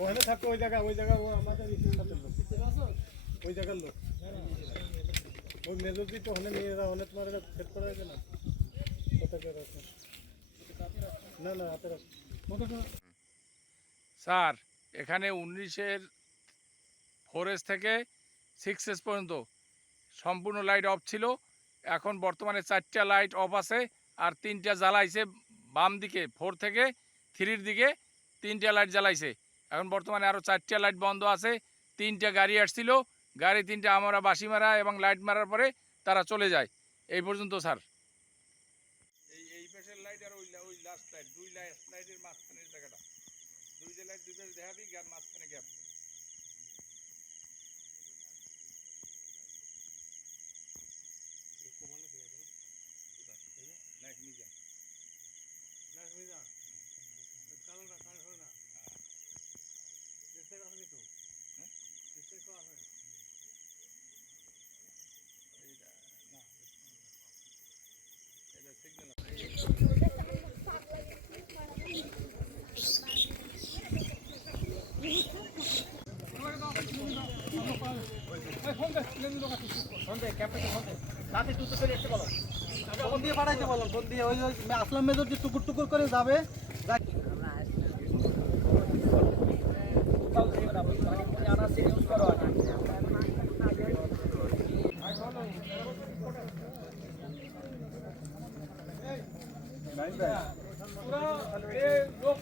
ওখানে থাকতো ওই জায়গা ও আমাদের ওই জায়গার লোক ওই মেজরটি তো ওখানে নিয়ে যাওয়া অনেক তোমার সেট করা হয়েছে না না না হাতে রাখ স্যার এখানে 19-এর 4S থেকে 6S পর্যন্ত সম্পূর্ণ লাইট অফ ছিল। এখন বর্তমানে 4টা লাইট অফ আছে আর 3টা জ্বালাইছে বাম দিকে 4 থেকে 3-র দিকে 3টা লাইট জ্বালাইছে। এখন বর্তমানে আরও 4টা লাইট বন্ধ আছে। 3টা গাড়ি আসছিল, গাড়ি 3টা আমরা বাঁশি মারা এবং লাইট মারার পরে তারা চলে যায়। এই পর্যন্ত স্যার। এই পাশের লাইট আর ওই লাস্ট লাইট, দুই লাইটের মাঝখানের জায়গাটা, দুইটা লাইট দুই পাশে দেখা দিই, গ্যাপ মাঝখানে গ্যাপ। ফোন দিয়ে পাঠাইতে বলো, ফোন দিয়ে ওই আসলাম মেজর যে টুকুর টুকুর করে যাবে লোক